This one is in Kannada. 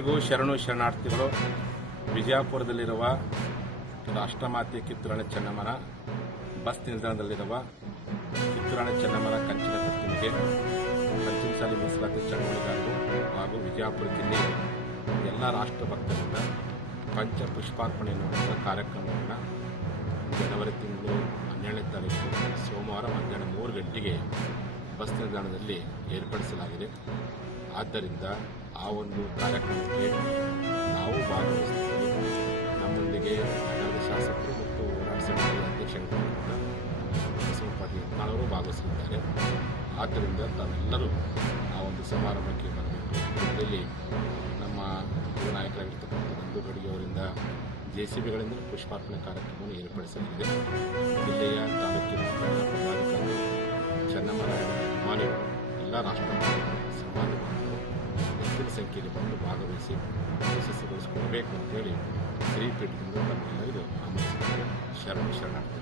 ಎಲ್ಲರಿಗೂ ಶರಣು ಶರಣಾರ್ಥಿಗಳು. ವಿಜಯಪುರದಲ್ಲಿರುವ ರಾಷ್ಟ್ರಮಾತೆ ಕಿತ್ತೂರಾಣಿ ಚೆನ್ನಮ್ಮನ ಬಸ್ ನಿಲ್ದಾಣದಲ್ಲಿರುವ ಕಿತ್ತೂರಾಣಿ ಚೆನ್ನಮ್ಮನ ಕಂಚಿನ ಪ್ರತಿಮೆಗೆ ಪಂಚಮಸಾಲಿ ಮೀಸಲಾತಿ ಚಳವಳಿಗಾರರು ಹಾಗೂ ವಿಜಯಪುರ ಜಿಲ್ಲೆಯ ಎಲ್ಲ ರಾಷ್ಟ್ರಭಕ್ತರಿಂದ ಪಂಚ ಪುಷ್ಪಾರ್ಪಣೆ ಎನ್ನುವಂಥ ಕಾರ್ಯಕ್ರಮವನ್ನು ಜನವರಿ ತಿಂಗಳು 12ನೇ ತಾರೀಕು ಸೋಮವಾರ ಮಧ್ಯಾಹ್ನ 3 ಗಂಟೆಗೆ ಬಸ್ ನಿಲ್ದಾಣದಲ್ಲಿ ಏರ್ಪಡಿಸಲಾಗಿದೆ. ಆದ್ದರಿಂದ ಆ ಒಂದು ಕಾರ್ಯಕ್ರಮಕ್ಕೆ ನಾವು ಭಾಗವಹಿಸುತ್ತೇವೆ. ನಮ್ಮೊಂದಿಗೆ ನಗರದ ಶಾಸಕರು ಮತ್ತು ಹೋರಾಟ ಸಮಿತಿಯ ಅಧ್ಯಕ್ಷರಾದ ಬಸವಪ್ಪ ಯತ್ನಾಳ್ ಭಾಗವಹಿಸಲಿದ್ದಾರೆ. ಆದ್ದರಿಂದ ತಾವೆಲ್ಲರೂ ಆ ಒಂದು ಸಮಾರಂಭಕ್ಕೆ ಬರಬೇಕು. ಇದರಲ್ಲಿ ನಮ್ಮ ಯುವ ನಾಯಕರಾಗಿರ್ತಕ್ಕಂಥ ನಂದು ಗಡಿಗೆ ಅವರಿಂದ JCBಗಳಿಂದ ಪುಷ್ಪಾರ್ಪಣೆ ಕಾರ್ಯಕ್ರಮವನ್ನು ಏರ್ಪಡಿಸಲಾಗಿದೆ. ಜಿಲ್ಲೆಯ ತಾಲೂಕಿನ ಪದಾಧಿಕಾರಿಗಳು, ಚೆನ್ನಮ್ಮರಾಯರ ಅಭಿಮಾನಿಗಳು, ಎಲ್ಲ ರಾಷ್ಟ್ರಗಳು, ಸಮಾಜ ಬಾಂಧವರು ಹೆಚ್ಚಿನ ಸಂಖ್ಯೆಯಲ್ಲಿ ಬಂದು ಭಾಗವಹಿಸಿ ಯಶಸ್ವಿಗೊಳಿಸಿಕೊಳ್ಳಬೇಕು ಅಂತೇಳಿ ಶ್ರೀಪೀಠದಿಂದ ತಮ್ಮೆಲ್ಲರಿಗೂ ಆಮಂತ್ರಿಸಿದ್ದಾರೆ. ಶರಣಾರ್ಥಿ.